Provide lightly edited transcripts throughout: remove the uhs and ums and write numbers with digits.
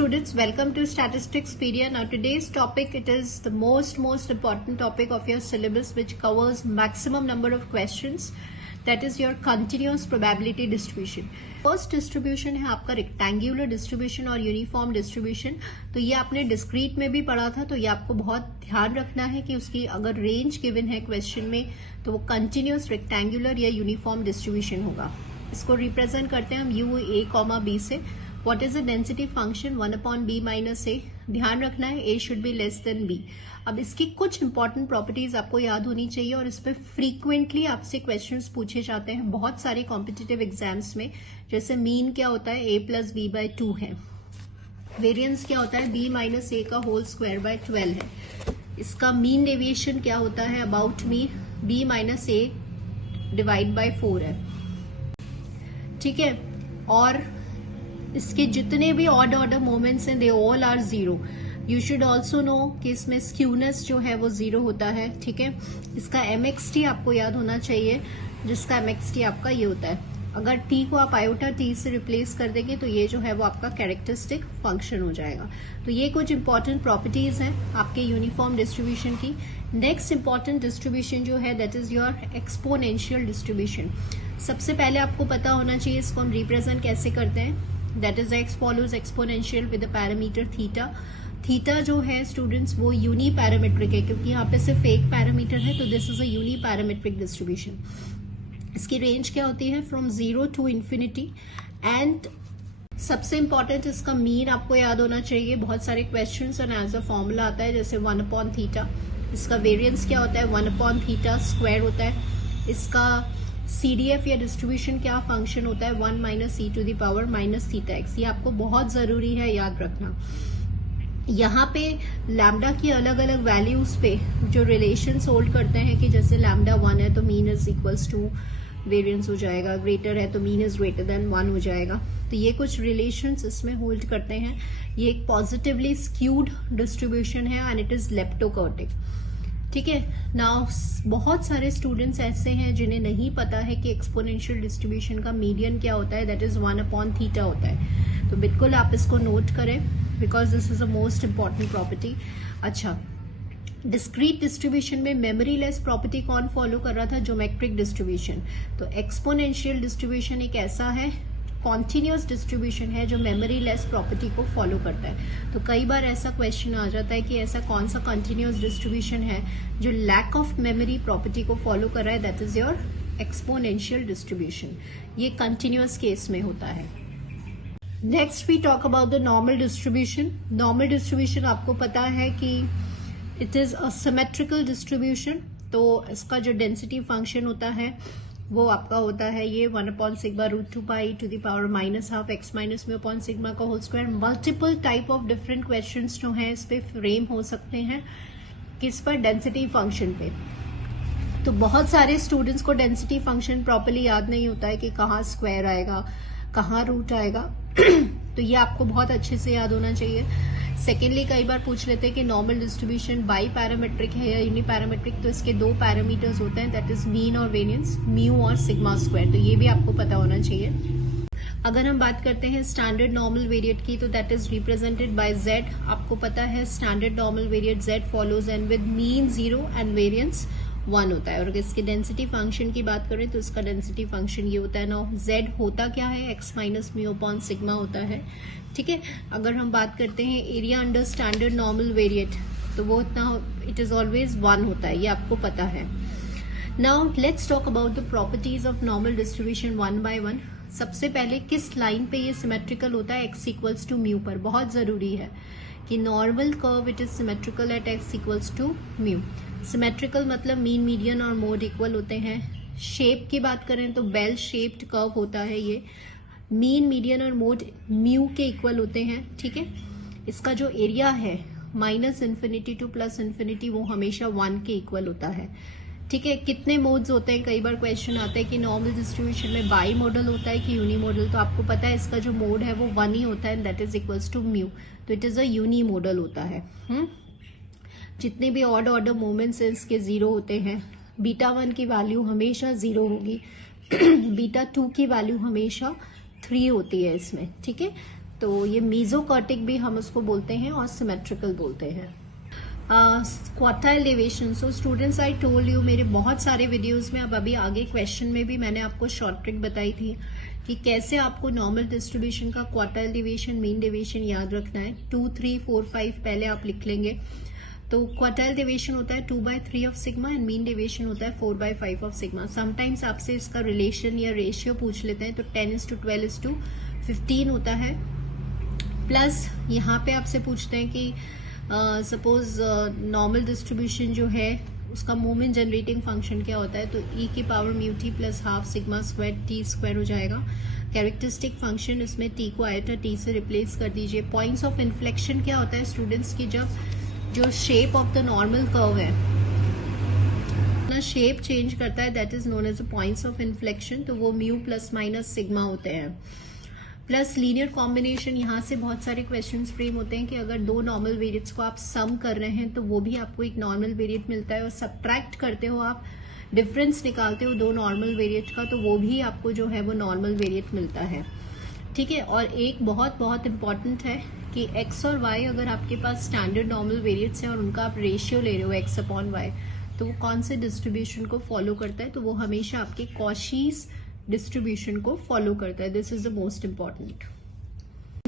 students, welcome to Statisticspedia. Now today's topic, it is the most important topic of your syllabus, which covers maximum number of questions. That is your continuous probability distribution. First distribution है आपका rectangular distribution और uniform distribution. तो ये आपने discrete में भी पढ़ा था, तो ये आपको बहुत ध्यान रखना है कि उसकी अगर रेंज गिवन है क्वेश्चन में तो वो कंटिन्यूअस रेक्टेंगुलर या यूनिफॉर्म डिस्ट्रीब्यूशन होगा. इसको रिप्रेजेंट करते हैं हम यू ए कॉमा बी से. What is the density function 1/b minus A. ध्यान रखना है A should be less than B. अब इसकी कुछ इंपॉर्टेंट प्रॉपर्टीज आपको याद होनी चाहिए और इस पे फ्रीक्वेंटली आपसे क्वेश्चंस पूछे जाते हैं बहुत सारे कॉम्पिटिटिव एग्जाम्स में. जैसे मीन क्या होता है a+b/2 है. वेरिएंस क्या होता है b माइनस ए का होल स्क्वायर बाय 12 है. इसका मीन डेविएशन क्या होता है about mean b minus A divide by 4 है. ठीक है. और इसके जितने भी ऑड ऑर्डर मोमेंट्स हैं they all are zero. You should also know कि इसमें स्क्यूनेस जो है वो जीरो होता है. ठीक है. इसका MXT आपको याद होना चाहिए, जिसका MXT आपका ये होता है. अगर t को आप आयोटा t से रिप्लेस कर देंगे तो ये जो है वो आपका कैरेक्टरिस्टिक फंक्शन हो जाएगा. तो ये कुछ इंपॉर्टेंट प्रॉपर्टीज हैं आपके यूनिफॉर्म डिस्ट्रीब्यूशन की. नेक्स्ट इंपॉर्टेंट डिस्ट्रीब्यूशन जो है that is your exponential distribution. सबसे पहले आपको पता होना चाहिए इसको हम रिप्रेजेंट कैसे करते हैं. That is x follows exponential with the parameter theta. Theta जो है स्टूडेंट्स वो यूनी पैरामीट्रिक है, क्योंकि यहाँ पे सिर्फ एक पैरामीटर है, तो this is a uni parametric distribution. इसकी रेंज क्या होती है फ्रॉम 0 to infinity. एंड सबसे इंपॉर्टेंट इसका मीन आपको याद होना चाहिए. बहुत सारे क्वेश्चंस और एज अ फॉर्मूला आता है जैसे 1/थीटा. इसका वेरिएंस क्या होता है 1/थीटा स्क्वायर होता है. इसका CDF या डिस्ट्रीब्यूशन क्या फंक्शन होता है 1 minus e to the power minus theta x. ये आपको बहुत जरूरी है याद रखना. यहाँ पे लैम्डा की अलग अलग वैल्यूज पे जो रिलेशंस होल्ड करते हैं कि जैसे लैम्डा 1 है तो mean is equals to variance हो जाएगा, ग्रेटर है तो मीन इज ग्रेटर देन 1 हो जाएगा. तो ये कुछ रिलेशंस इसमें होल्ड करते हैं. ये एक पॉजिटिवली स्क्यूड डिस्ट्रीब्यूशन है एंड इट इज लेप्टोकर्टिक. ठीक है. नाउ बहुत सारे स्टूडेंट्स ऐसे हैं जिन्हें नहीं पता है कि एक्सपोनेंशियल डिस्ट्रीब्यूशन का मीडियन क्या होता है. दैट इज 1/थीटा होता है. तो बिल्कुल आप इसको नोट करें because this is a most important property. अच्छा, डिस्क्रीट डिस्ट्रीब्यूशन में मेमोरी लेस प्रॉपर्टी कौन फॉलो कर रहा था ज्योमेट्रिक डिस्ट्रीब्यूशन. तो एक्सपोनेंशियल डिस्ट्रीब्यूशन एक ऐसा है कॉन्टिन्यूअस डिस्ट्रीब्यूशन है जो मेमोरी लेस प्रॉपर्टी को फॉलो करता है. तो कई बार ऐसा क्वेश्चन आ जाता है कि ऐसा कौन सा कॉन्टिन्यूअस डिस्ट्रीब्यूशन है जो लैक ऑफ मेमोरी प्रॉपर्टी को फॉलो कर रहा है. That is your exponential distribution. ये कंटिन्यूअस केस में होता है. Next we talk about the normal distribution. Normal distribution आपको पता है कि it is a symmetrical distribution. तो इसका जो डेंसिटी फंक्शन होता है वो आपका होता है ये 1/√2π to the power -12 x minus mu upon sigma का whole square. Multiple type of different questions जो हैं इस पे फ्रेम हो सकते हैं. किस पर? डेंसिटी फंक्शन पे. तो बहुत सारे स्टूडेंट्स को डेंसिटी फंक्शन प्रॉपर्ली याद नहीं होता है कि कहाँ स्क्वायर आएगा, कहाँ रूट आएगा. तो ये आपको बहुत अच्छे से याद होना चाहिए. सेकेंडली कई बार पूछ लेते हैं कि नॉर्मल डिस्ट्रीब्यूशन बाई पैरामेट्रिक है या यूनी पैरामेट्रिक. तो इसके दो पैरामीटर्स होते हैं दैट इज मीन और वेरिएंस, म्यू और सिग्मा स्क्वायर. तो ये भी आपको पता होना चाहिए. अगर हम बात करते हैं स्टैंडर्ड नॉर्मल वेरिएट की तो that is represented by z. आपको पता है standard normal variate z follows and with mean 0 and variance 1 होता है. और अगर इसके डेंसिटी फंक्शन की बात करें तो इसका डेंसिटी फंक्शन ये होता है. ना z होता क्या है x minus mu upon sigma होता है. ठीक है. अगर हम बात करते हैं area under standard normal variate तो वो इतना इट इज ऑलवेज 1 होता है. ये आपको पता है. Now let's talk about the properties of normal distribution one by one. सबसे पहले किस लाइन पे ये सिमेट्रिकल होता है x इक्वल्स टू म्यू पर. बहुत जरूरी है कि normal curve it is symmetrical at x equals to mu. Symmetrical मतलब मीन, मीडियन और मोड इक्वल होते हैं. शेप की बात करें तो बेल शेप्ड कर्व होता है ये. मीन, मीडियन और मोड म्यू के इक्वल होते हैं. ठीक है. इसका जो एरिया है -∞ टू +∞ वो हमेशा 1 के इक्वल होता है. ठीक है. कितने मोड्स होते हैं कई बार क्वेश्चन आता है कि नॉर्मल डिस्ट्रीब्यूशन में बाई मॉडल होता है कि यूनी मॉडल. तो आपको पता है इसका जो मोड है वो 1 ही होता है that is equals to mu. तो it is a unimodal होता है. जितने भी ऑड ऑर्डर मोमेंट्स इसके 0 होते हैं. β1 की वैल्यू हमेशा 0 होगी. β2 की वैल्यू हमेशा 3 होती है इसमें. ठीक है. तो ये मीजोकॉर्टिक भी हम उसको बोलते हैं और सिमेट्रिकल बोलते हैं। Quartile deviation, so students I told you, मेरे बहुत सारे वीडियोस में, अब अभी आगे क्वेश्चन में भी मैंने आपको शॉर्ट ट्रिक बताई थी कि कैसे आपको नॉर्मल डिस्ट्रीब्यूशन का क्वार्टाइल डेविएशन, मीन डेविएशन याद रखना है। 2, 3, 4, 5 पहले आप लिख लेंगे। तो क्वार्टाइल डेविएशन होता है 2/3 of sigma and mean deviation होता है 4/5 ऑफ सिग्मा। समटाइम्स आपसे इसका रिलेशन या रेशियो पूछ लेते हैं, तो 10:12:15 होता है। प्लस यहाँ पे आपसे पूछते हैं कि सपोज नॉर्मल डिस्ट्रीब्यूशन जो है उसका मोमेंट जनरेटिंग फंक्शन क्या होता है, तो e की power mu T plus half sigma square T square हो जाएगा। कैरेक्टरिस्टिक फंक्शन, इसमें t को आयटा t से रिप्लेस कर दीजिए। पॉइंट्स ऑफ इन्फ्लेक्शन क्या होता है स्टूडेंट्स की, जब जो shape of the normal curve है ना शेप चेंज करता है, that is known as the points of inflection, तो वो म्यू प्लस माइनस सिग्मा होते हैं। प्लस लीनियर कॉम्बिनेशन, यहाँ से बहुत सारे क्वेश्चंस फ्रेम होते हैं कि अगर दो नॉर्मल वेरिएट्स को आप सम कर रहे हैं तो वो भी आपको एक नॉर्मल वेरिएट मिलता है, और सब्ट्रैक्ट करते हो आप, डिफरेंस निकालते हो दो नॉर्मल वेरिएट का, तो वो भी आपको जो है वो नॉर्मल वेरिएट मिलता है। ठीक है, और एक बहुत बहुत इंपॉर्टेंट है कि x और y अगर आपके पास स्टैंडर्ड नॉर्मल वेरिएट्स हैं और उनका आप रेशियो ले रहे हो x/y, तो वो कौन से डिस्ट्रीब्यूशन को फॉलो करता है, तो वो हमेशा आपके कॉशीज डिस्ट्रीब्यूशन को फॉलो करता है। This is the most important.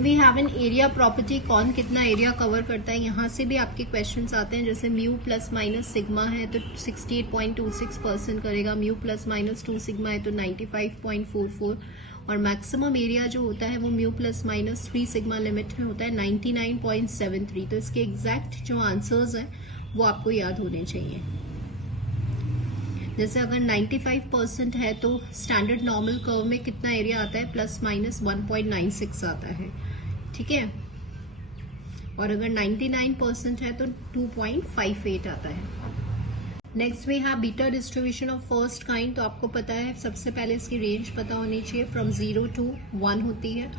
We have an area property, कौन कितना एरिया कवर करता है, यहाँ से भी आपके क्वेश्चंस आते हैं। जैसे म्यू प्लस माइनस सिग्मा है तो 68.26% करेगा, म्यू प्लस माइनस 2 सिग्मा है तो 95.44, और मैक्सिमम एरिया जो होता है वो mu plus minus 3 sigma limit में होता है 99.73। तो इसके एग्जैक्ट जो आंसर्स हैं वो आपको याद होने चाहिए। जैसे अगर 95% है तो स्टैंडर्ड नॉर्मल कर्व में कितना एरिया आता है, प्लस माइनस 1.96 आता है। ठीक है, और अगर 99% है तो 2.58 आता है। Next we have beta distribution of first kind, तो आपको पता है सबसे पहले इसकी रेंज पता होनी चाहिए, फ्रॉम 0 to 1 होती है।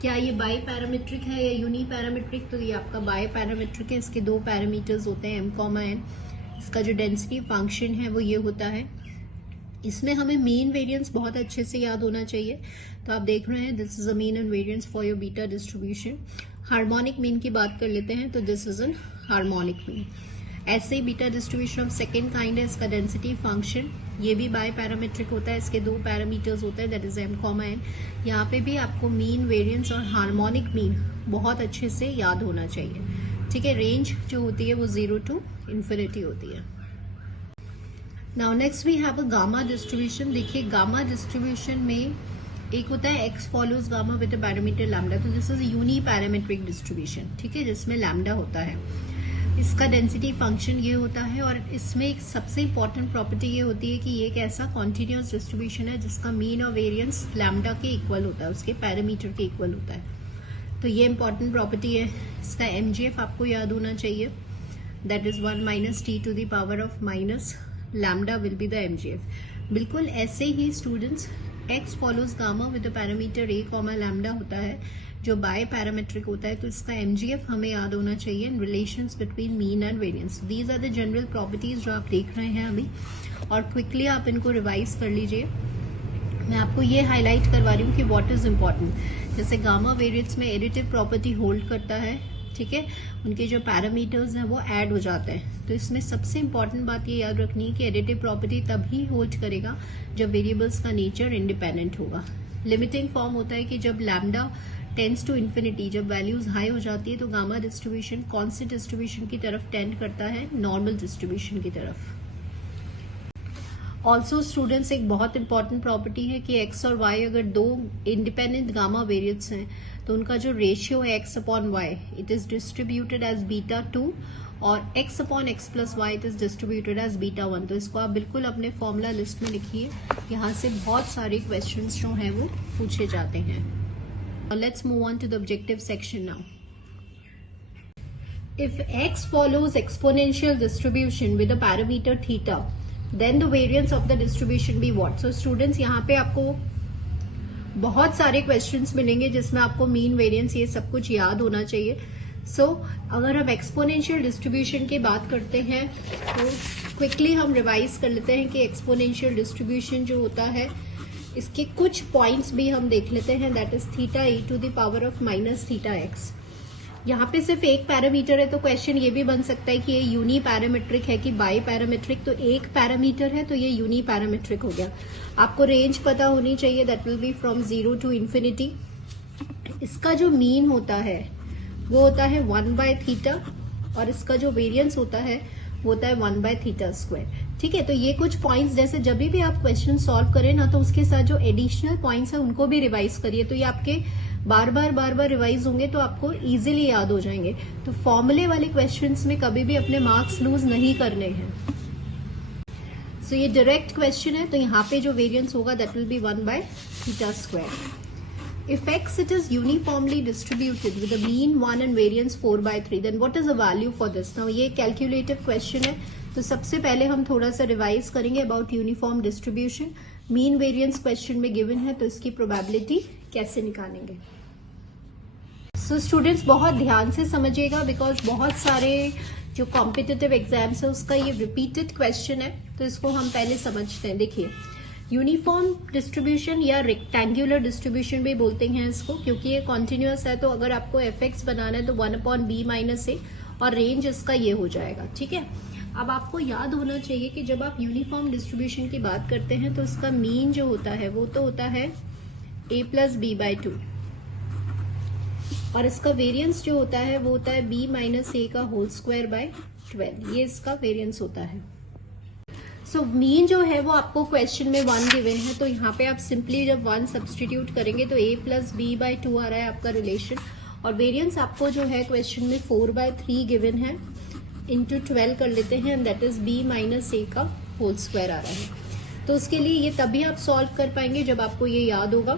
क्या ये बाई पैरामीट्रिक है या यूनी पैरामीट्रिक, तो ये आपका बाई पैरामीट्रिक है। इसके दो पैरामीटर्स होते हैं m, इसका जो डेंसिटी फंक्शन है वो ये होता है। इसमें हमें मीन वेरिएंस बहुत अच्छे से याद होना चाहिए, तो आप देख रहे हैं this is a mean and variance for your beta distribution. Harmonic mean की बात कर लेते हैं, तो this is an harmonic mean. ऐसे ही beta distribution of second kind है, इसका डेंसिटी फंक्शन ये भी बाय पैरामीट्रिक होता है, इसके दो पैरामीटर्स होते हैं, दैट इज m, यहाँ पे भी आपको मीन वेरिएंस और हार्मोनिक मीन बहुत अच्छे से याद होना चाहिए। ठीक है, रेंज जो होती है वो 0 to इन्फिनिटी होती है। Now next we have a gamma distribution. देखिए गामा डिस्ट्रीब्यूशन में एक होता है x follows gamma with a parameter lambda, तो this is uni parametric distribution. ठीक है, जिसमें लैम्डा होता है, इसका डेंसिटी फंक्शन ये होता है, और इसमें एक सबसे इंपॉर्टेंट प्रॉपर्टी ये होती है कि ये एक ऐसा कॉन्टिन्यूअस डिस्ट्रीब्यूशन है जिसका मीन और वेरिएंस लैम्डा के इक्वल होता है, उसके पैरामीटर के इक्वल होता है। तो ये इंपॉर्टेंट प्रॉपर्टी है। इसका mgf आपको याद होना चाहिए, that is 1 minus t to the power of minus lambda will be the mgf। बिल्कुल ऐसे ही students x follows gamma with the parameter a, lambda होता है जो बाय पैरामेट्रिक होता है, तो इसका mgf हमें याद होना चाहिए in relations between mean and variance. These are the general properties जो आप देख रहे हैं अभी, और क्विकली आप इनको रिवाइज कर लीजिए। मैं आपको ये हाईलाइट करवा रही हूँ कि व्हाट इज इम्पोर्टेंट। जैसे गामा वेरिएंट्स में एडिटिव प्रॉपर्टी होल्ड करता है, ठीक है, उनके जो पैरामीटर्स हैं वो ऐड हो जाते हैं। तो इसमें सबसे इंपॉर्टेंट बात ये याद रखनी है कि एडिटिव प्रॉपर्टी तभी होल्ड करेगा जब वेरिएबल्स का नेचर इंडिपेंडेंट होगा। लिमिटिंग फॉर्म होता है कि जब लैम्डा टेंड्स टू इन्फिनिटी, जब वैल्यूज हाई हो जाती है, तो गामा डिस्ट्रीब्यूशन कौन से डिस्ट्रीब्यूशन की तरफ टेंड करता है, नॉर्मल डिस्ट्रीब्यूशन की तरफ। ऑल्सो स्टूडेंट्स एक बहुत इंपॉर्टेंट प्रॉपर्टी है कि x और y अगर दो इंडिपेंडेंट गामा वेरिएट्स हैं तो उनका जो रेशियो है x/y it is distributed as β2, और x/x+y it is distributed as β1। तो इसको आप बिल्कुल अपने फॉर्मूला लिस्ट में लिखिए, यहाँ से बहुत सारे क्वेश्चंस जो हैं वो पूछे जाते हैं। Let's move on to the objective section now. If x follows exponential distribution with a parameter theta, then the variance of the distribution be what? So students, यहाँ पे आपको बहुत सारे क्वेश्चंस मिलेंगे जिसमें आपको मीन वेरिएंस ये सब कुछ याद होना चाहिए। So अगर हम एक्सपोनेंशियल डिस्ट्रीब्यूशन की बात करते हैं तो क्विकली हम रिवाइज कर लेते हैं कि एक्सपोनेंशियल डिस्ट्रीब्यूशन जो होता है इसके कुछ पॉइंट्स भी हम देख लेते हैं, that is theta e to the power of minus theta x. यहाँ पे सिर्फ एक पैरामीटर है तो क्वेश्चन ये भी बन सकता है कि ये यूनी पैरामीट्रिक है कि बाई पैरामीट्रिक। तो एक पैरामीटर है तो ये यूनी पैरामीट्रिक हो गया। आपको रेंज पता होनी चाहिए, that will be from 0 to infinity. इसका जो मीन होता है वो होता है 1/थीटा और इसका जो वेरिएंस होता है वो होता है 1/थीटा²। ठीक है, तो ये कुछ पॉइंट्स जैसे जब भी आप क्वेश्चन सॉल्व करें ना तो उसके साथ जो एडिशनल पॉइंट्स है उनको भी रिवाइज करिए, तो ये आपके बार बार रिवाइज होंगे तो आपको इजीली याद हो जाएंगे। तो फॉर्मूले वाले क्वेश्चंस में कभी भी अपने मार्क्स लूज नहीं करने हैं। सो ये डायरेक्ट क्वेश्चन है, तो यहाँ पे जो वेरिएंस होगा दैट विल बी 1/थीटा²। If x it is uniformly distributed with a mean 1 and variance 4/3, then what is the value for this? Now ये कैलकुलेटिव क्वेश्चन है, तो सबसे पहले हम थोड़ा सा रिवाइज करेंगे about uniform distribution. Mean variance question में गिवन है तो इसकी प्रोबेबिलिटी कैसे निकालेंगे। सो स्टूडेंट्स बहुत ध्यान से समझिएगा, बिकॉज बहुत सारे जो कॉम्पिटिटिव एग्जाम्स है उसका ये रिपीटेड क्वेश्चन है, तो इसको हम पहले समझते हैं। देखिए, यूनिफॉर्म डिस्ट्रीब्यूशन या रेक्टेंगुलर डिस्ट्रीब्यूशन भी बोलते हैं इसको, क्योंकि ये कॉन्टिन्यूअस है। तो अगर आपको एफ बनाना है तो 1/b-a और रेंज इसका ये हो जाएगा। ठीक है, अब आपको याद होना चाहिए कि जब आप यूनिफॉर्म डिस्ट्रीब्यूशन की बात करते हैं तो इसका मीन जो होता है वो तो होता है a+b/2 और इसका वेरिएंस जो होता है वो होता है b-a/² ये इसका वेरिएंस होता है। सो मीन जो है वो आपको क्वेश्चन में 1 गिवन है, तो यहाँ पे आप सिंपली जब 1 सब्सटीट्यूट करेंगे तो a+b/2 आ रहा है आपका रिलेशन, और वेरिएंस आपको जो है क्वेश्चन में 4/3 गिवन है, इंटू 12 कर लेते हैं एंड दैट इज b-a² आ रहा है। तो उसके लिए ये तभी आप सॉल्व कर पाएंगे जब आपको ये याद होगा।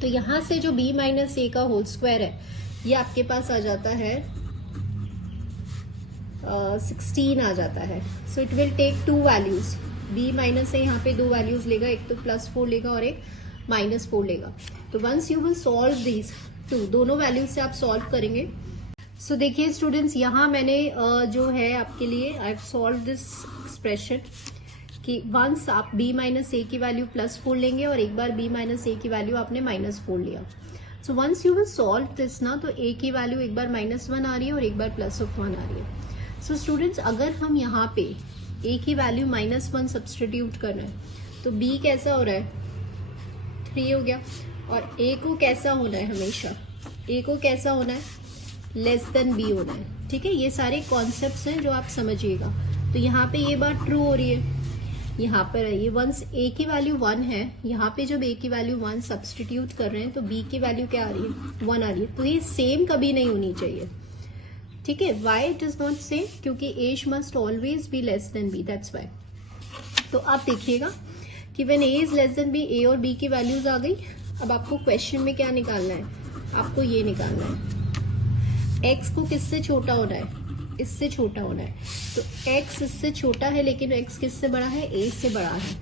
तो यहां से जो b-a² है ये आपके पास आ जाता है 16 आ जाता है। So it will take 2 values, b-a यहाँ पे 2 वैल्यूज लेगा, एक तो +4 लेगा और एक -4 लेगा। तो once you will solve these two, दोनों वैल्यूज से आप सॉल्व करेंगे। सो देखिए स्टूडेंट्स, यहाँ मैंने जो है आपके लिए I have solve this expression कि वंस आप b-a की वैल्यू +4 लेंगे और एक बार b-a की वैल्यू आपने -4 लिया। So once you will solve this ना, तो a की वैल्यू एक बार -1 आ रही है और एक बार +1 आ रही है। सो स्टूडेंट्स, अगर हम यहाँ पे a की वैल्यू -1 सब्सटीट्यूट कर रहे हैं तो b कैसा हो रहा है 3 हो गया, और a को कैसा होना है, हमेशा a को कैसा होना है < b होना है। ठीक है, ये सारे कॉन्सेप्ट्स हैं जो आप समझिएगा। तो यहाँ पे ये बात ट्रू हो रही है, यहाँ पर है ये वंस a की वैल्यू 1 है, यहाँ पे जब a की वैल्यू 1 सब्सटीट्यूट कर रहे हैं तो b की वैल्यू क्या आ रही है 1 आ रही है। तो ये सेम कभी नहीं होनी चाहिए। ठीक है, why it is not same, क्योंकि a must always be < b, that's why. तो आप देखिएगा कि when a is < b, a और b की वैल्यूज आ गई। अब आपको क्वेश्चन में क्या निकालना है, आपको ये निकालना है x को किससे छोटा होना है, इससे छोटा होना है। तो x इससे छोटा है लेकिन x किससे बड़ा है, a से बड़ा है।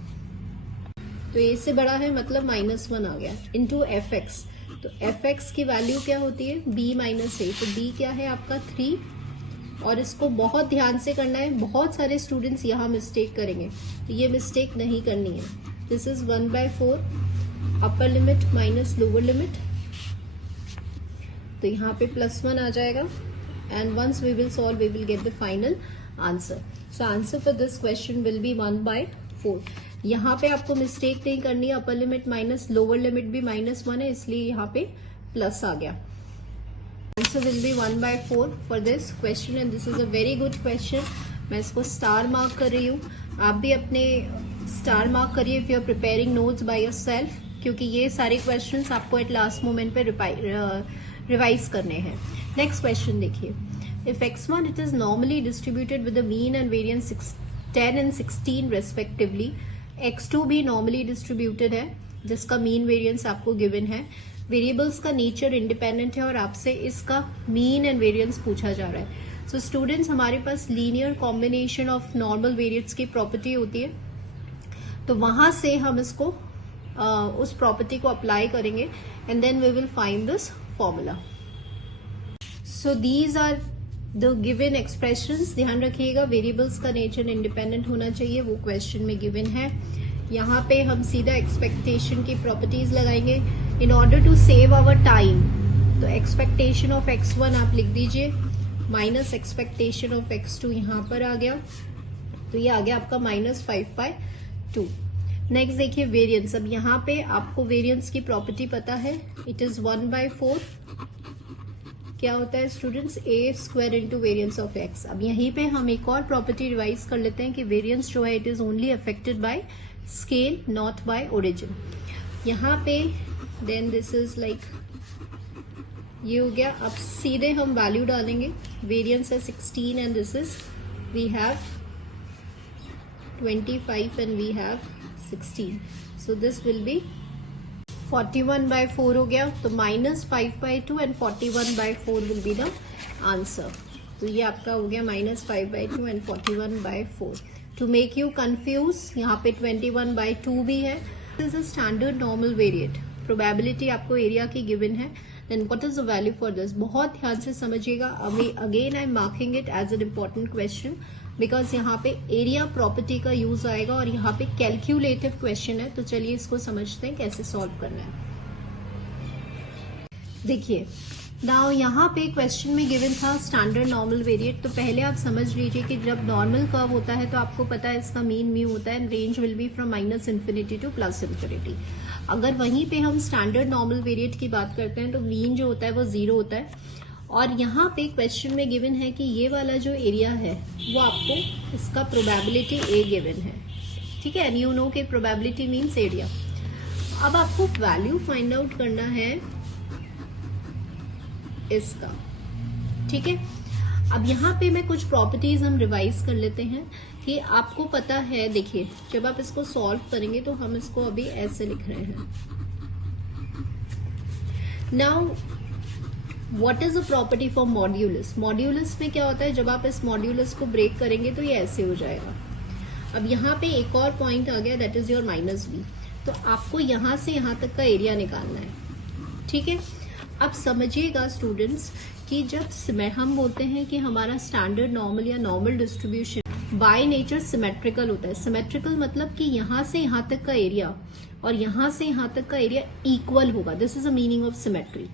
तो a से बड़ा है मतलब -1 आ गया इंटू fx। तो fx की वैल्यू क्या होती है b-a, तो b क्या है आपका 3, और इसको बहुत ध्यान से करना है। बहुत सारे स्टूडेंट्स यहाँ मिस्टेक करेंगे, तो ये मिस्टेक नहीं करनी है। This is 1/4 upper limit minus lower limit, तो यहाँ पे +1 आ जाएगा and once we will solve we will get the final answer. So answer for this question will be 1/4। यहाँ पे आपको मिस्टेक नहीं करनी है, upper limit minus lower limit भी -1 है, इसलिए यहाँ पे प्लस आ गया। Answer will be 1/4 for this question and this is a very good question. मैं इसको स्टार मार्क कर रही हूँ, आप भी अपने स्टार मार्क करिए if you are preparing notes by yourself, क्योंकि ये सारे क्वेश्चंस आपको एट लास्ट मोमेंट पे रिवाइज करने हैं। नेक्स्ट क्वेश्चन देखिए, if x1 it is normally distributed with a mean and variance 10 and 16 respectively, x2 भी normally distributed है जिसका मीन वेरिएंस आपको गिवन है। वेरिएबल्स का नेचर इंडिपेंडेंट है और आपसे इसका मीन एंड वेरिएंस पूछा जा रहा है। सो स्टूडेंट्स, हमारे पास लीनियर कॉम्बिनेशन ऑफ नॉर्मल वेरिएट्स की प्रॉपर्टी होती है, तो वहां से हम इसको उस प्रॉपर्टी को अप्लाई करेंगे and then we will find this formula. So these are the given expressions. ध्यान रखिएगा, वेरिएबल्स का नेचर इंडिपेंडेंट होना चाहिए, वो क्वेश्चन में गिवन है। यहाँ पे हम सीधा एक्सपेक्टेशन की प्रॉपर्टीज लगाएंगे in order to save our time. तो एक्सपेक्टेशन ऑफ x1 आप लिख दीजिए माइनस एक्सपेक्टेशन ऑफ x2 यहाँ पर आ गया, तो ये आ गया आपका -5/2। नेक्स्ट देखिए वेरिएंस। अब यहाँ पे आपको वेरिएंस की प्रॉपर्टी पता है, इट इज 1/4। क्या होता है students, a² into variance of x। अब यहीं पे हम एक और प्रॉपर्टी रिवाइज कर लेते हैं कि वेरियंस जो है it is only affected by scale not by origin. यहाँ पे देन दिस इज लाइक ये हो गया। अब सीधे हम वैल्यू डालेंगे, वेरियंस है 16 and this is we have 25 and we have 16, so this will be 41/4 हो गया। तो -5/2 and 41/4 will be the answer। तो ये आपका हो गया -5/2 and 41/4। To make you confuse यहाँ पे 21/2 भी है। This is a standard normal variate, probability आपको एरिया की गिवन है। Then what is the value for this, बहुत ध्यान से समझिएगा। Again I am marking it as an important question because यहाँ पे एरिया प्रॉपर्टी का यूज आएगा और यहाँ पे कैलकुलेटिव क्वेश्चन है। तो चलिए इसको समझते हैं कैसे सॉल्व करना है। देखिए नाउ यहाँ पे क्वेश्चन में गिवन था स्टैंडर्ड नॉर्मल वेरिएट। तो पहले आप समझ लीजिए कि जब नॉर्मल कर्व होता है तो आपको पता है इसका मीन म्यू होता है, range will be from -infinity to +infinity. अगर वहीं पे हम स्टैंडर्ड नॉर्मल वेरिएट की बात करते हैं तो मीन जो होता है वो 0 होता है। और यहाँ पे क्वेश्चन में गिवन है कि ये वाला जो एरिया है वो आपको इसका प्रोबेबिलिटी a गिवन है, ठीक है, एंड यू नो कि प्रोबेबिलिटी मीन्स एरिया। अब आपको वैल्यू फाइंड आउट करना है इसका, ठीक है। अब यहाँ पे मैं कुछ प्रॉपर्टीज हम रिवाइज कर लेते हैं कि आपको पता है। देखिए जब आप इसको सॉल्व करेंगे तो हम इसको अभी ऐसे लिख रहे हैं। Now what is a property for modulus. Modulus में क्या होता है, जब आप इस मॉड्यूलस को ब्रेक करेंगे तो ये ऐसे हो जाएगा। अब यहाँ पे एक और पॉइंट आ गया, दैट इज योर -b। तो आपको यहां से यहां तक का एरिया निकालना है, ठीक है। अब समझिएगा स्टूडेंट्स कि जब हम बोलते हैं कि हमारा स्टैंडर्ड नॉर्मल या normal distribution by nature symmetrical होता है। सिमेट्रिकल मतलब कि यहां से यहां तक का एरिया और यहां से यहां तक का एरिया इक्वल होगा। This is a meaning of symmetry,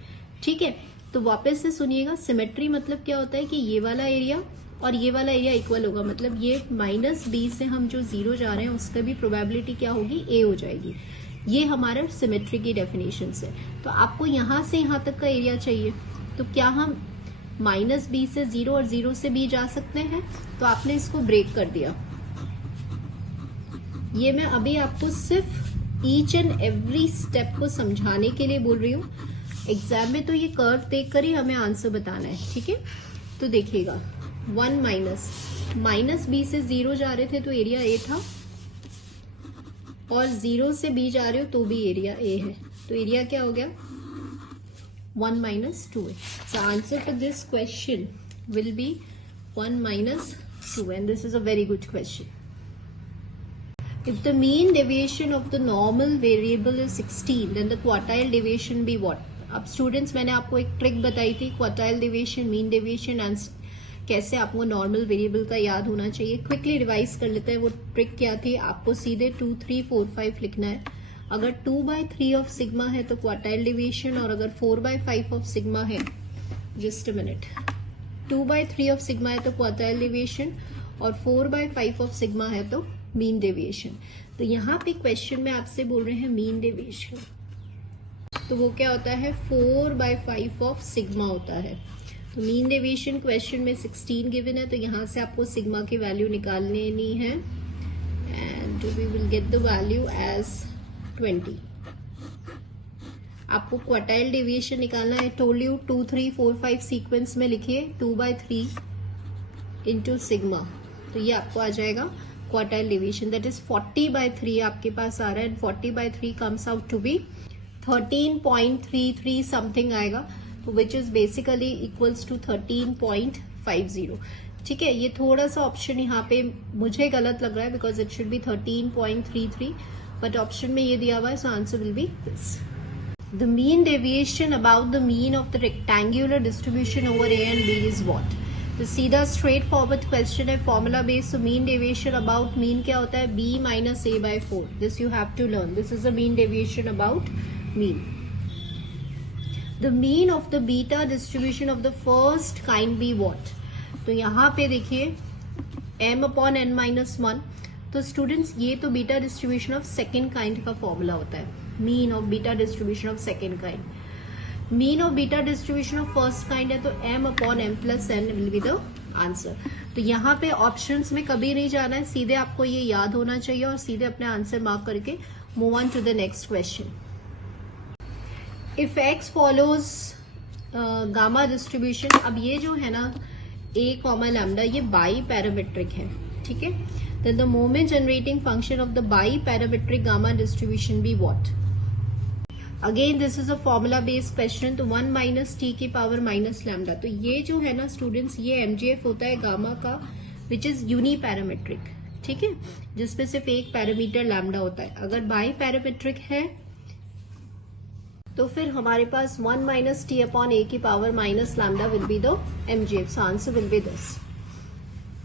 ठीक है। तो वापस से सुनिएगा, सिमेट्री मतलब क्या होता है कि ये वाला एरिया और ये वाला एरिया इक्वल होगा। मतलब ये -b से हम जो 0 जा रहे हैं उसका भी प्रोबेबिलिटी क्या होगी, a हो जाएगी। ये हमारा सिमेट्री की डेफिनेशन है। तो आपको यहां से यहां तक का एरिया चाहिए, तो क्या हम -b से 0 और 0 से b जा सकते हैं? तो आपने इसको ब्रेक कर दिया। ये मैं अभी आपको सिर्फ ईच एंड एवरी स्टेप को समझाने के लिए बोल रही हूँ। एग्जाम में तो ये कर्व देखकर ही हमें आंसर बताना है, ठीक है। तो देखिएगा 1 -b से 0 जा रहे थे तो एरिया a था, और 0 से b जा रहे हो तो भी एरिया a है। तो एरिया क्या हो गया, 1 - 2a। So answer for this question will be 1 - 2, and this is a very good question. If the mean deviation of the normal variable is 16, then the quartile deviation be what? अब students मैंने आपको एक trick बताई थी, quartile deviation, mean deviation and कैसे आपको normal variable का याद होना चाहिए। क्विकली रिवाइज कर लेते हैं वो ट्रिक क्या थी। आपको सीधे 2, 3, 4, 5 लिखना है। अगर 2/3 ऑफ सिग्मा है तो क्वार्टाइल डेविएशन, और अगर 4/5 ऑफ सिग्मा है, just a minute, 2/3 of sigma है तो क्वार्टाइल डेविएशन, और 4/5 ऑफ सिग्मा है तो मीन डेविएशन। तो यहाँ पे क्वेश्चन में आपसे बोल रहे हैं मीन डेविएशन, तो वो क्या होता है, 4/5 ऑफ सिग्मा होता है। तो मीन डेविएशन क्वेश्चन में 16 गिवन है, तो यहां से आपको सिग्मा की वैल्यू निकालनी है, and we will get the value as 20। आपको क्वार्टाइल डेविएशन निकालना है। टोल्ड यू 2, 3, 4, 5 सीक्वेंस में लिखिए 2/3 इंटू सिग्मा, तो ये आपको आ जाएगा क्वार्टाइल डेविएशन, दैट इज 40/3 आपके पास आ रहा है। 40/3 comes out to be 13.33 something आएगा, तो which is basically equals to 13.50। ठीक है, ये थोड़ा सा ऑप्शन यहाँ पे मुझे गलत लग रहा है because it should be 13.33, but option में ये दिया हुआ है, सो answer will be this. The mean deviation about the mean of the rectangular distribution over A and B is what? तो सीधा स्ट्रेट फॉरवर्ड क्वेश्चन है, फॉर्मूला बेस्ड। तो mean deviation about mean क्या होता है, b minus a by 4। This you have to learn, this is the mean deviation about mean. The mean of the beta distribution of the first kind be what. तो यहाँ पे देखिए m upon n minus 1। तो students ये तो beta distribution of second kind का formula होता है, mean of beta distribution of second kind. Mean of beta distribution of first kind है तो m upon m plus n will be the answer. तो यहाँ पे ऑप्शंस में कभी नहीं जाना है, सीधे आपको ये याद होना चाहिए और सीधे अपने आंसर मार्क करके move on to the next question. If x follows gamma distribution, अब ये जो है ना a कॉमा लैम्डा ये बाई पैरामेट्रिक है, ठीक है। Then the moment generating function of the bi parametric gamma distribution be what. Again this is a formula based question. तो 1 माइनस टी की पावर माइनस लैम्डा, तो ये जो है ना स्टूडेंट्स ये एमजीएफ होता है गामा का विच इज यूनी पैरामेट्रिक, ठीक है, जिसमें सिर्फ एक पैरामीटर लैम्डा होता है। अगर बाई पैरामेट्रिक है तो फिर हमारे पास 1 माइनस टी अपॉन ए की power minus lambda will be the MGF. So answer will be this.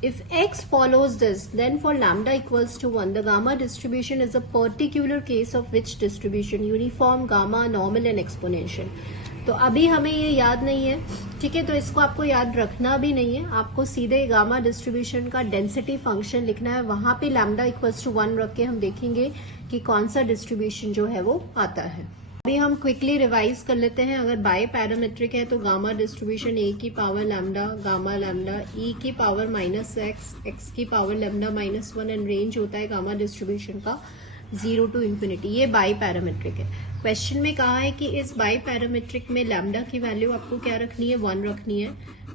If x follows this, then for lambda equals to 1, the gamma distribution is a particular case of which distribution? Uniform, gamma, normal and exponential. तो अभी हमें ये याद नहीं है, ठीक है, तो इसको आपको याद रखना भी नहीं है। आपको सीधे गामा डिस्ट्रीब्यूशन का डेंसिटी फंक्शन लिखना है, वहां पे लैम्डा इक्वल्स टू 1 रख के हम देखेंगे कि कौन सा डिस्ट्रीब्यूशन जो है वो आता है। अभी हम क्विकली रिवाइज कर लेते हैं। अगर बाय पैरामेट्रिक है तो गामा डिस्ट्रीब्यूशन ए की पावर लैम्डा गामा लैम्डा ई की पावर माइनस एक्स की power lambda minus 1 and range होता है गामा डिस्ट्रीब्यूशन का 0 टू इंफिनिटी। ये बाय पैरामेट्रिक है। क्वेश्चन में कहा है कि इस बाय पैरामेट्रिक में लैम्डा की वैल्यू आपको क्या रखनी है, 1 रखनी है।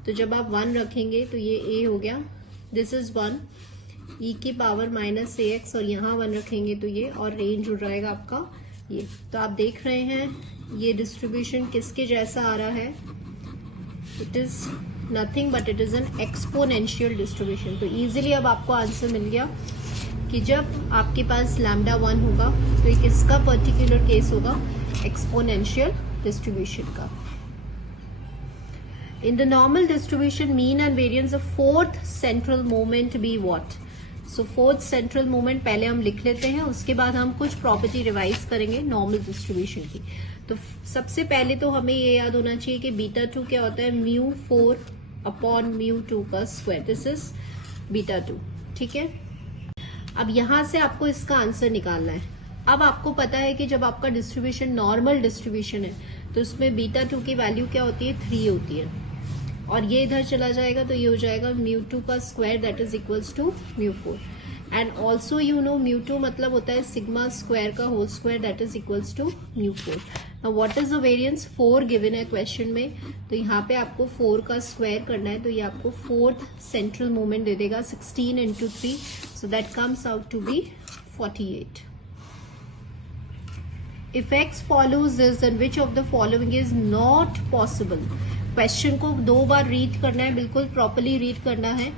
तो जब आप 1 रखेंगे तो ये ए हो गया, दिस इज 1 ई की पावर माइनस ए एक्स, और यहाँ 1 रखेंगे तो ये, और रेंज हो जाएगा आपका ये। तो आप देख रहे हैं ये डिस्ट्रीब्यूशन किसके जैसा आ रहा है, it is nothing but it is an exponential distribution. तो इजीली अब आपको आंसर मिल गया कि जब आपके पास लैम्डा 1 होगा तो ये किसका पर्टिकुलर केस होगा, एक्सपोनेंशियल डिस्ट्रीब्यूशन का। In the normal distribution mean and variance of fourth central moment be what. So fourth central moment पहले हम लिख लेते हैं, उसके बाद हम कुछ प्रॉपर्टी रिवाइज करेंगे नॉर्मल डिस्ट्रीब्यूशन की। तो सबसे पहले तो हमें ये याद होना चाहिए कि बीटा 2 क्या होता है, म्यू 4 अपॉन म्यू 2 का स्क्वायर, दिस इज बीटा 2, ठीक है। अब यहां से आपको इसका आंसर निकालना है। अब आपको पता है कि जब आपका डिस्ट्रीब्यूशन नॉर्मल डिस्ट्रीब्यूशन है तो उसमें बीटा 2 की वैल्यू क्या होती है, 3 होती है, और ये इधर चला जाएगा तो ये हो जाएगा म्यू 2 का square that is equals to mu 4। And also you know mu 2 मतलब होता है सिग्मा स्क्वायर का whole square that is equals to mu 4। Now what is the variance, 4 given है क्वेश्चन में, तो यहाँ पे आपको 4 का स्क्वायर करना है, तो ये आपको फोर्थ सेंट्रल मोमेंट दे देगा 16 into 3, so that comes out to be 48। If x follows this, then which of the following is not possible? Question को 2 बार रीड करना है, बिल्कुल प्रॉपरली रीड करना है।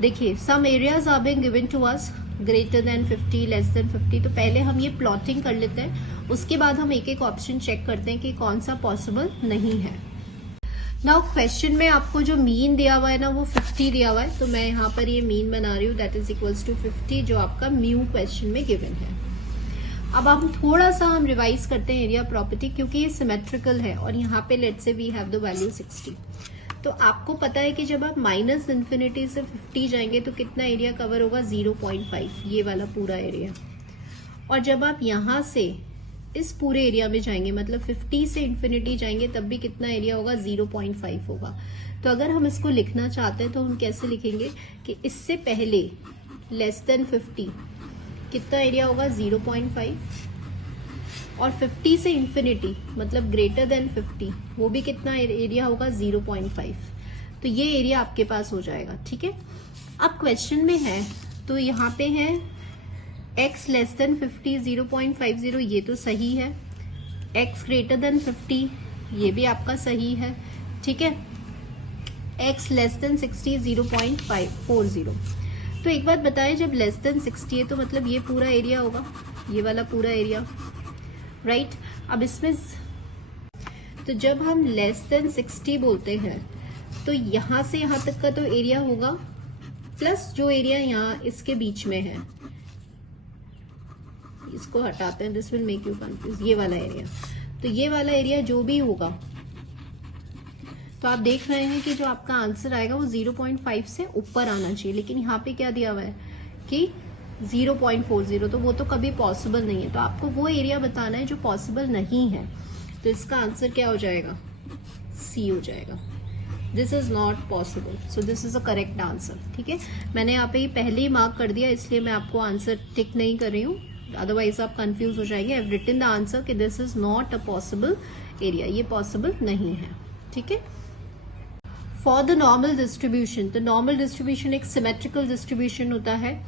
देखिए, some areas are being given to us greater than 50, less than 50। तो पहले हम ये प्लॉटिंग कर लेते हैं, उसके बाद हम एक एक ऑप्शन चेक करते हैं कि कौन सा पॉसिबल नहीं है। नाउ क्वेश्चन में आपको जो मीन दिया हुआ है ना वो 50 दिया हुआ है, तो मैं यहाँ पर ये मीन बना रही हूँ, दैट इज इक्वल्स टू 50 जो आपका म्यू क्वेश्चन में गिवन है। अब हम थोड़ा सा हम रिवाइज करते हैं एरिया प्रॉपर्टी, क्योंकि ये सिमेट्रिकल है और यहाँ पे let's say we have the value 60। तो आपको पता है कि जब आप माइनस इन्फिनिटी से 50 जाएंगे तो कितना एरिया कवर होगा, 0.5, ये वाला पूरा एरिया। और जब आप यहाँ से इस पूरे एरिया में जाएंगे, मतलब 50 से इन्फिनिटी जाएंगे, तब भी कितना एरिया होगा, 0.5 होगा। तो अगर हम इसको लिखना चाहते हैं तो हम कैसे लिखेंगे कि इससे पहले लेस देन 50 कितना एरिया होगा, 0.5, और 50 से इंफिनिटी मतलब ग्रेटर देन 50 वो भी कितना एरिया होगा, 0.5। तो ये एरिया आपके पास हो जाएगा, ठीक है। अब क्वेश्चन में है तो यहाँ पे है x लेस देन 50 0.50, ये तो सही है। x ग्रेटर देन 50 ये भी आपका सही है, ठीक है। x less than 60 0.40। तो एक बात बताएं, जब लेस देन 60 है तो मतलब ये पूरा एरिया होगा, ये वाला पूरा एरिया, राइट। अब इसमें तो जब हम लेस देन 60 बोलते हैं तो यहाँ से यहाँ तक का तो एरिया होगा प्लस जो एरिया यहाँ इसके बीच में है, इसको हटाते हैं, this will make you confuse, ये वाला एरिया। तो ये वाला एरिया जो भी होगा, तो आप देख रहे हैं कि जो आपका आंसर आएगा वो 0.5 से ऊपर आना चाहिए, लेकिन यहाँ पे क्या दिया हुआ है कि 0.40, तो वो तो कभी पॉसिबल नहीं है। तो आपको वो एरिया बताना है जो पॉसिबल नहीं है। तो इसका आंसर क्या हो जाएगा, सी हो जाएगा। This is not possible, so this is a correct answer. ठीक है, मैंने यहाँ पे पहले ही मार्क कर दिया, इसलिए मैं आपको आंसर टिक नहीं कर रही हूँ, अदरवाइज आप कंफ्यूज हो जाएंगे। I have written the answer कि this is not a possible area, ये पॉसिबल नहीं है। ठीक है, फॉर द नॉर्मल डिस्ट्रीब्यूशन, तो नॉर्मल डिस्ट्रीब्यूशन एक सिमेट्रिकल डिस्ट्रीब्यूशन होता है।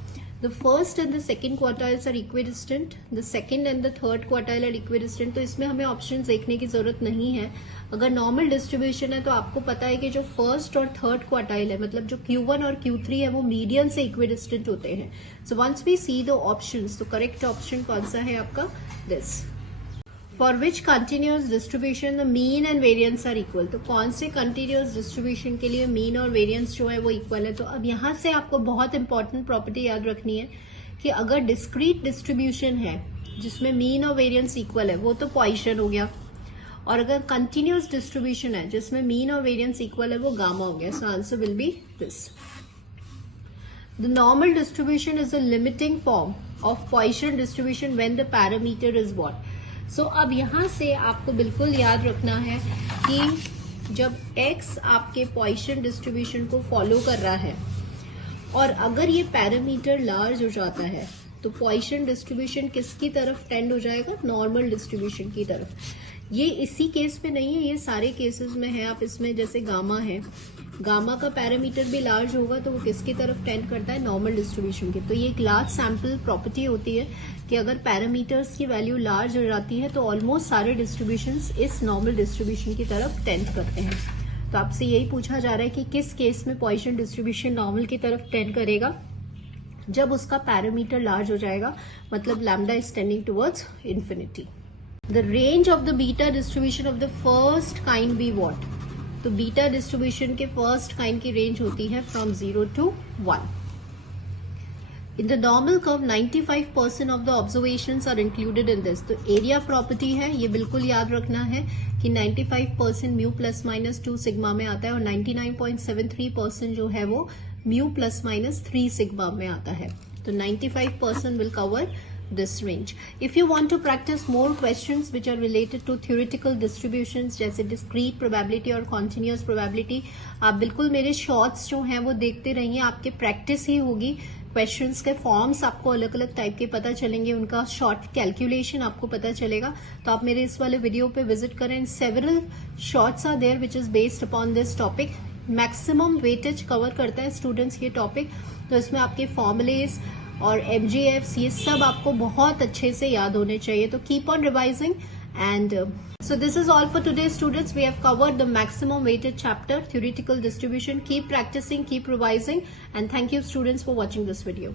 The first and the second quartiles are equidistant, the second and the third quartile are equidistant. तो इसमें हमें ऑप्शन देखने की जरूरत नहीं है। अगर नॉर्मल डिस्ट्रीब्यूशन है तो आपको पता है कि जो फर्स्ट और थर्ड क्वार्टाइल है, मतलब जो Q1 और Q3 है, वो मीडियन से इक्विडिस्टेंट होते हैं। So once we see the options, तो करेक्ट ऑप्शन कौन सा है आपका, this. For which continuous distribution the mean and variance are equal, तो कौन से कंटिन्यूअस डिस्ट्रीब्यूशन के लिए मीन और वेरियंस जो है वो इक्वल है। तो अब यहाँ से आपको बहुत इंपॉर्टेंट प्रॉपर्टी याद रखनी है कि अगर डिस्क्रीट डिस्ट्रीब्यूशन है जिसमें मीन और वेरियंस इक्वल है, वो तो पॉइसन हो गया, और अगर कंटिन्यूअस डिस्ट्रीब्यूशन है जिसमें मीन और वेरियंस इक्वल है, वो गामा हो गया। So answer will be this. The normal distribution is a limiting form of Poisson distribution when the parameter is what. So अब यहां से आपको बिल्कुल याद रखना है कि जब x आपके पॉइसन डिस्ट्रीब्यूशन को फॉलो कर रहा है और अगर ये पैरामीटर लार्ज हो जाता है, तो पॉइसन डिस्ट्रीब्यूशन किसकी तरफ टेंड हो जाएगा, नॉर्मल डिस्ट्रीब्यूशन की तरफ। ये इसी केस में नहीं है, ये सारे केसेस में है। आप इसमें जैसे गामा है, गामा का पैरामीटर भी लार्ज होगा तो वो किसकी तरफ टेंड करता है, नॉर्मल डिस्ट्रीब्यूशन की। तो ये एक लार्ज सैंपल प्रॉपर्टी होती है कि अगर पैरामीटर्स की वैल्यू लार्ज हो जाती है तो ऑलमोस्ट सारे डिस्ट्रीब्यूशंस इस नॉर्मल डिस्ट्रीब्यूशन की तरफ टेंड करते हैं। तो आपसे यही पूछा जा रहा है कि किस केस में पॉइसन डिस्ट्रीब्यूशन नॉर्मल की तरफ टेंड करेगा, जब उसका पैरामीटर लार्ज हो जाएगा, मतलब lambda is tending towards infinity. The range of the beta distribution of the first kind be what? तो बीटा डिस्ट्रीब्यूशन के फर्स्ट काइंड की रेंज होती है from 0 to 1. In the normal curve 95% of the observations are included in this. तो area property है, ये बिल्कुल याद रखना है कि 95% म्यू प्लस माइनस 2 सिग्मा में आता है और 99.73% जो है वो म्यू प्लस माइनस 3 सिग्मा में आता है। तो 95% will cover this range. If you want to practice more questions which are related to theoretical distributions जैसे discrete probability और continuous probability, आप बिल्कुल मेरे शॉर्ट्स जो हैं वो देखते रहिए, आपके प्रैक्टिस ही होगी। क्वेश्चंस के फॉर्म्स आपको अलग अलग टाइप के पता चलेंगे, उनका शॉर्ट कैलकुलेशन आपको पता चलेगा। तो आप मेरे इस वाले वीडियो पे विजिट करें। Several shorts are there which is based upon this topic. Maximum weightage cover करता है स्टूडेंट्स ये टॉपिक, तो इसमें आपके फॉर्मुलेज और MGFs ये सब आपको बहुत अच्छे से याद होने चाहिए। तो keep on revising and so this is all for today students. We have covered the maximum weighted chapter, theoretical distribution. Keep practicing, keep revising, and thank you students for watching this video.